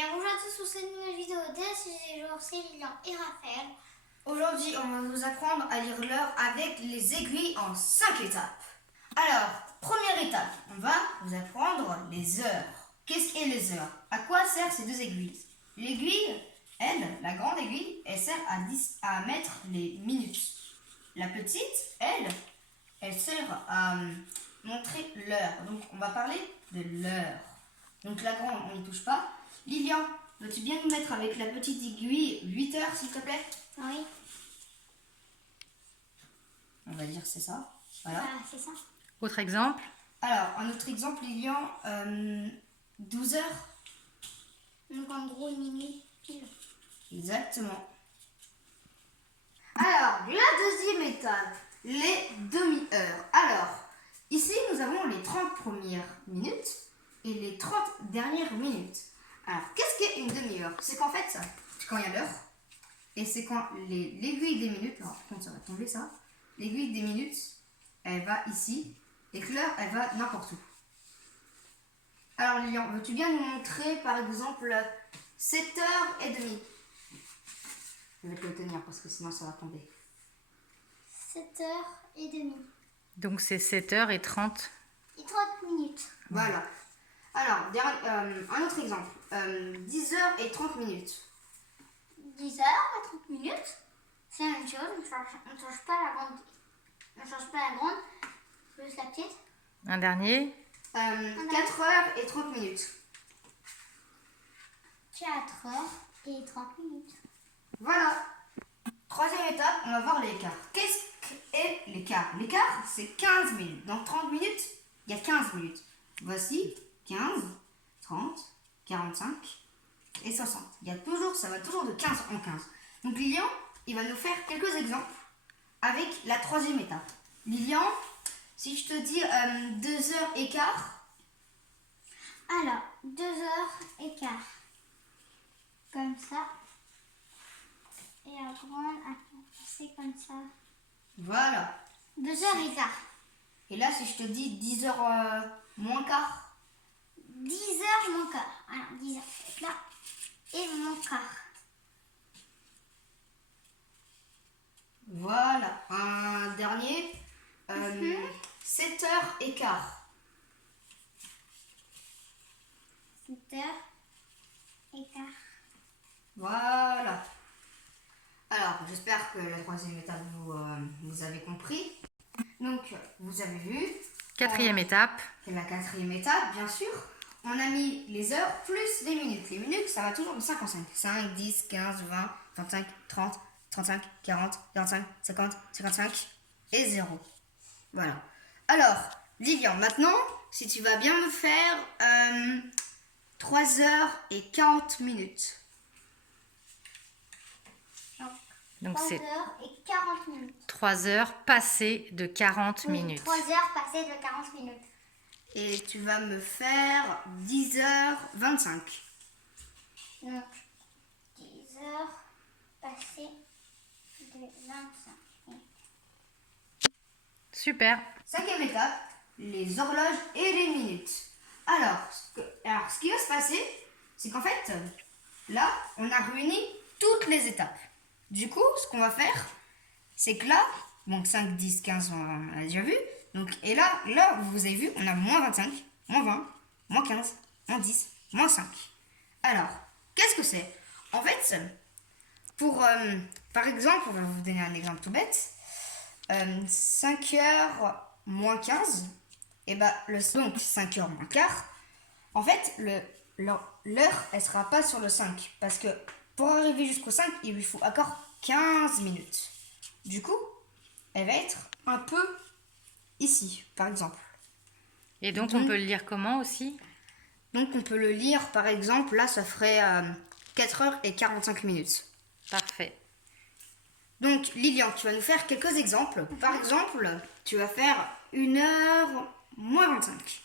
Bien, bonjour à tous, pour cette nouvelle vidéo de c'est Lilian et Raphaël. Aujourd'hui, on va vous apprendre à lire l'heure avec les aiguilles en 5 étapes. Alors, première étape, on va vous apprendre les heures. Qu'est-ce qu'est les heures? À quoi servent ces deux aiguilles? L'aiguille, elle, la grande aiguille, elle sert à mettre les minutes. La petite, elle sert à montrer l'heure. Donc, on va parler de l'heure. Donc, la grande, on n'y touche pas. Lilian, veux-tu bien nous mettre avec la petite aiguille 8 heures, s'il te plaît? Oui. On va dire c'est ça. Voilà. C'est ça. Autre exemple? Alors, un autre exemple, Lilian, 12 heures. Donc en gros, minuit pile. Exactement. Alors, la deuxième étape, les demi-heures. Alors, ici, nous avons les 30 premières minutes et les 30 dernières minutes. Alors, qu'est-ce qu'est une demi-heure? C'est qu'en fait, c'est quand il y a l'heure et c'est quand l'aiguille des minutes, alors par contre ça va tomber ça, l'aiguille des minutes, elle va ici et que l'heure, elle va n'importe où. Alors Lilian, veux-tu bien nous montrer par exemple 7h30? Je vais te le tenir parce que sinon ça va tomber. 7h30. Donc c'est 7h30. Et 30 minutes. Voilà. Alors, un autre exemple. 10h30. 10h et 30 minutes. C'est la même chose, on ne change pas la grande. On ne change pas la grande, plus la petite. Un dernier? 4h30. 4h30 minutes. Voilà. Troisième étape, on va voir l'écart. Qu'est-ce qu'est l'écart? L'écart, c'est 15 minutes. Dans 30 minutes, il y a 15 minutes. Voici 15, 30, 45 et 60. Ça va toujours de 15 en 15. Donc Lilian, il va nous faire quelques exemples avec la troisième étape. Lilian, si je te dis 2 heures écart. Alors, 2h15. Comme ça. Et la grande, c'est comme ça. Voilà. 2h15. Et là, si je te dis 10 heures moins quart. 10h moins quart. Alors, 10h là. Et moins quart. Voilà. Un dernier. 7h15. 7h15. Voilà. Alors, j'espère que la troisième étape, vous avez compris. Donc, vous avez vu. Quatrième étape. La quatrième étape, bien sûr. On a mis les heures plus les minutes. Les minutes, ça va toujours de 5 en 5. 5, 10, 15, 20, 25, 30, 35, 40, 45, 50, 55 et 0. Voilà. Alors, Lilian, maintenant, si tu vas bien me faire 3h40. Donc 3 c'est heures et 40 minutes. 3 heures passées de 40 Oui, minutes. 3 heures passées de 40 minutes. Et tu vas me faire 10h25. Donc, 10 heures passées de 25 minutes. Super. Cinquième étape, les horloges et les minutes. Alors, ce qui va se passer, c'est qu'en fait, là, on a réuni toutes les étapes. Du coup, ce qu'on va faire, c'est que là, donc 5, 10, 15, on a déjà vu. Donc, et là, vous avez vu, on a moins 25, moins 20, moins 15, moins 10, moins 5. Alors, qu'est-ce que c'est? En fait, par exemple, on va vous donner un exemple tout bête. 5h moins 15, et bah, donc 5h moins quart, en fait, l'heure, elle sera pas sur le 5, parce que pour arriver jusqu'au 5, il lui faut encore 15 minutes. Du coup, elle va être un peu ici, par exemple. Et donc on peut le lire comment aussi? Donc on peut le lire, par exemple, là, ça ferait 4h45. Parfait. Donc, Lilian, tu vas nous faire quelques exemples. Par exemple, tu vas faire 1h moins 25.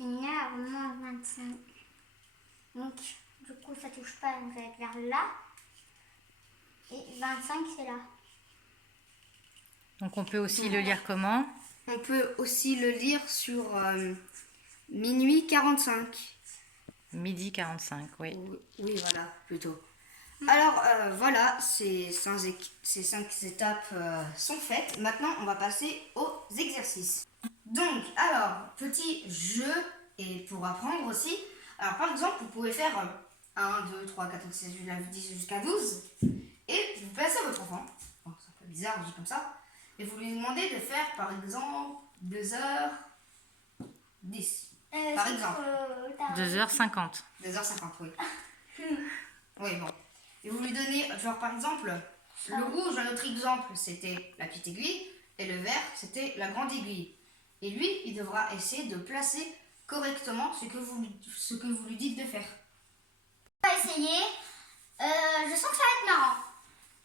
1h moins 25. Donc, du coup, ça touche pas, donc ça va être vers là. Et 25, c'est là. Donc on peut aussi le lire comment? On peut aussi le lire sur minuit 45. Midi 45, oui. Oui, voilà, plutôt. Alors, voilà, ces 5 étapes sont faites. Maintenant, on va passer aux exercices. Donc, alors, petit jeu, et pour apprendre aussi. Alors, par exemple, vous pouvez faire 1, 2, 3, 4, 5, 6, 7, 8, 9, 10 jusqu'à 12. Et vous placez votre enfant. Bon, c'est un peu bizarre, je dis comme ça. Et vous lui demandez de faire, par exemple, 2h10. Par exemple. 2h50. 2h50, oui. Oui, bon. Et vous lui donnez, genre par exemple, le rouge, un autre exemple, c'était la petite aiguille, et le vert, c'était la grande aiguille. Et lui, il devra essayer de placer correctement ce que vous lui dites de faire. On va essayer. Je sens que ça va être marrant.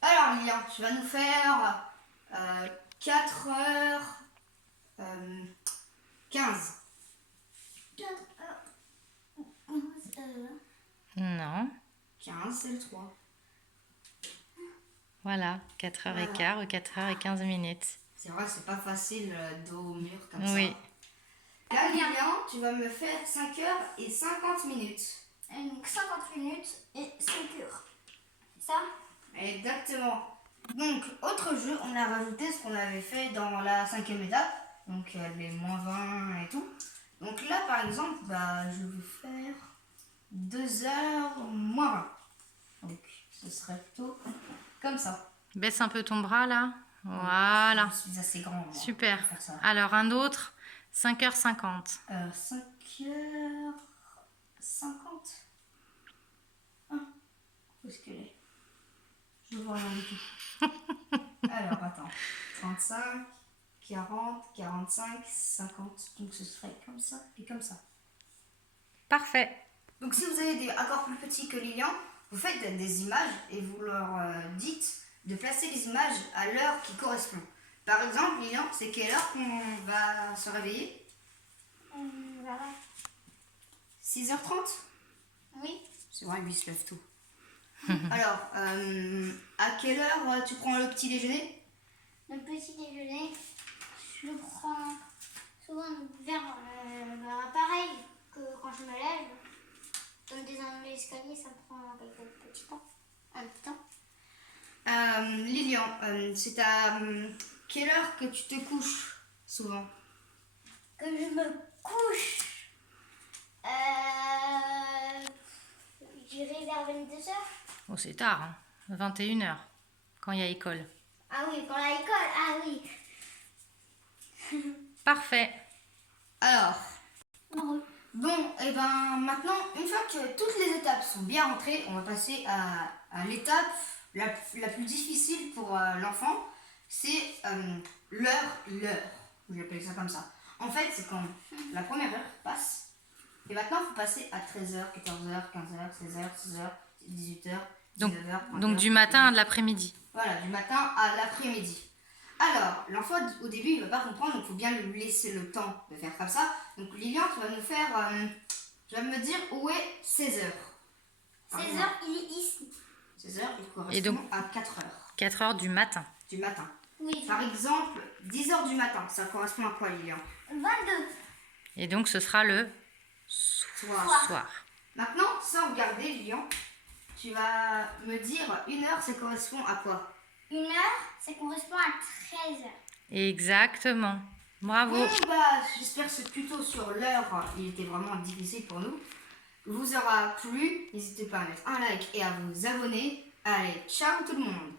Alors Lilian, tu vas nous faire 4h15. 4h11. Non. 15, c'est le 3. Voilà, 4h15 ou 4h15 minutes. C'est vrai, c'est pas facile dos au mur comme ça. Oui. Là, Lilian, tu vas me faire 5h50 minutes. Donc 50 minutes et 5 heures. C'est ça? Exactement. Donc, autre jeu, on a rajouté ce qu'on avait fait dans la 5e étape. Donc, les moins 20 et tout. Donc là, par exemple, je vais faire 2h moins 20. Donc, ce serait plutôt comme ça. Baisse un peu ton bras là. Voilà. Je suis assez grand. Moi, Super. pour faire ça. Alors un autre, 5h50. 5h50. Ah, où est-ce qu'elle est? Je vois rien du tout. Alors, attends. 35, 40, 45, 50. Donc, ce serait comme ça et comme ça. Parfait. Donc, si vous avez des accords plus petits que Lilian, vous faites des images et vous leur dites de placer les images à l'heure qui correspond. Par exemple, Lilian, c'est quelle heure qu'on va se réveiller? Voilà. 6h30? Oui. C'est vrai, lui, il se lève tôt. Alors, à quelle heure tu prends le petit déjeuner? Le petit déjeuner, je le prends souvent vers pareil que quand je me lève. Comme descendre l'escalier, ça me prend quelques petits temps. Un petit temps. Lilian, c'est à quelle heure que tu te couches souvent? Que je me couche. Je dirais vers 22h. Oh, c'est tard, hein. 21h, quand il y a école. Ah oui, pour l'école, ah oui. Parfait. Alors, Heureux. bon, et ben maintenant, une fois que toutes les étapes sont bien rentrées, on va passer à l'étape la plus difficile pour l'enfant. C'est l'heure. Je vais appeler ça comme ça. En fait, c'est quand la première heure passe. Et maintenant, il faut passer à 13h, 14h, 15h, 16h, 16h, 18h, 19h. Donc du matin à de l'après-midi. Voilà, du matin à l'après-midi. Alors, l'enfant, au début, il ne va pas comprendre, donc il faut bien lui laisser le temps de faire comme ça. Donc, Lilian, tu vas nous faire... tu vas me dire où est 16h. 16h, il est ici. 16h, il correspond Et donc, à 4h 4h du matin. du matin. Oui. Par exemple, 10h du matin, ça correspond à quoi, Lilian? 22. Et donc ce sera le soir. Maintenant, sans regarder, Lilian, tu vas me dire 1h, ça correspond à quoi? 1h, ça correspond à 13h. Exactement. Bravo. Bon, j'espère que c'est plutôt sur l'heure, il était vraiment difficile pour nous. Vous aura plu, n'hésitez pas à mettre un like et à vous abonner. Allez, ciao tout le monde!